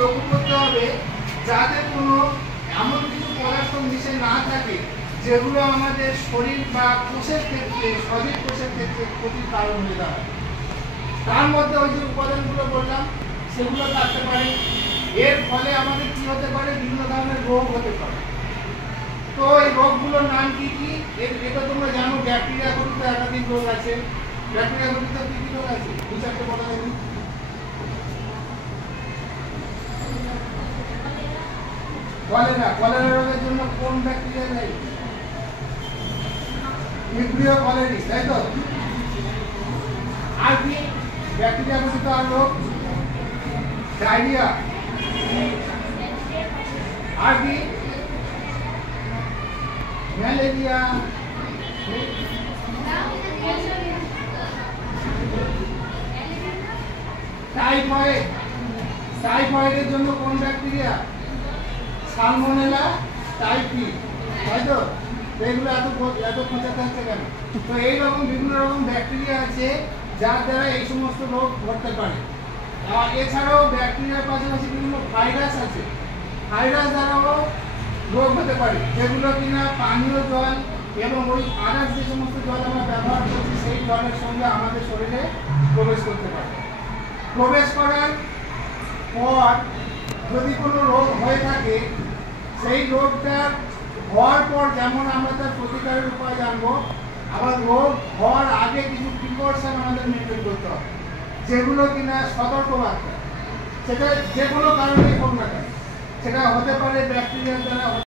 লক্ষ্য করতে হবে যাতে কোনো এমন কিছু পদার্থ মিশে না থাকে যেগুলো আমাদের শরীর বা কোষের ক্ষেত্রে সজীব কোষের ক্ষেত্রে ক্ষতির কারণ হয়ে দাঁড়ায়। তার মধ্যে ওই যে উপাদানগুলো বললাম সেগুলো থাকতে পারে। এর ফলে আমাদের কি হতে পারে, বিভিন্ন ধরনের রোগ হতে পারে। তো এই রোগগুলোর নাম কি কি? এটা তোমরা জানো, ব্যাকটেরিয়া ঘটিত একাধিক রোগ আছে। ব্যাকটেরিয়া ঘটিত কি কি রোগ আছে? দু চারটে বলা যাবে। কলেরা রোগের জন্য কোন ব্যাকটেরিয়া দায়ী? ভিব্রিও কলেরিস, তাই তো? আর কি ব্যাকটেরিয়া ঘটিত আর রোগ? ডায়রিয়া। আর কি? ম্যালেরিয়া। টাইফয়েডের জন্য কোন ব্যাকটেরিয়া? সালমোনেলা টাইফি, তাই তো? এগুলো এত খোঁজা থাকছে কেন? তো এইরকম বিভিন্ন রকম ব্যাকটেরিয়া আছে যার দ্বারা এই সমস্ত রোগ ঘটতে পারে। আর এছাড়াও ব্যাকটেরিয়ার পাশাপাশি বিভিন্ন ভাইরাস আছে। ভাইরাস দ্বারাও রোগ হতে পারে, যেগুলো কিনা পানীয় জল এবং ওই আদার্স যে সমস্ত জল আমরা ব্যবহার করছি সেই জলের সঙ্গে আমাদের শরীরে প্রবেশ করতে পারে। প্রবেশ করার পর যদি কোনো রোগ হয়ে থাকে, সেই রোগটা হওয়ার পর যেমন আমরা তার প্রতিকারের উপায় জানবো, আবার রোগ হওয়ার আগে কিছু প্রিকশন আমাদের মেনটেন করতে হবে, যেগুলো কিনা সতর্কবার্তা। সেটা যে কোনো কারণেই হোক না কেন, সেটা হতে পারে ব্যাকটেরিয়ার দ্বারা।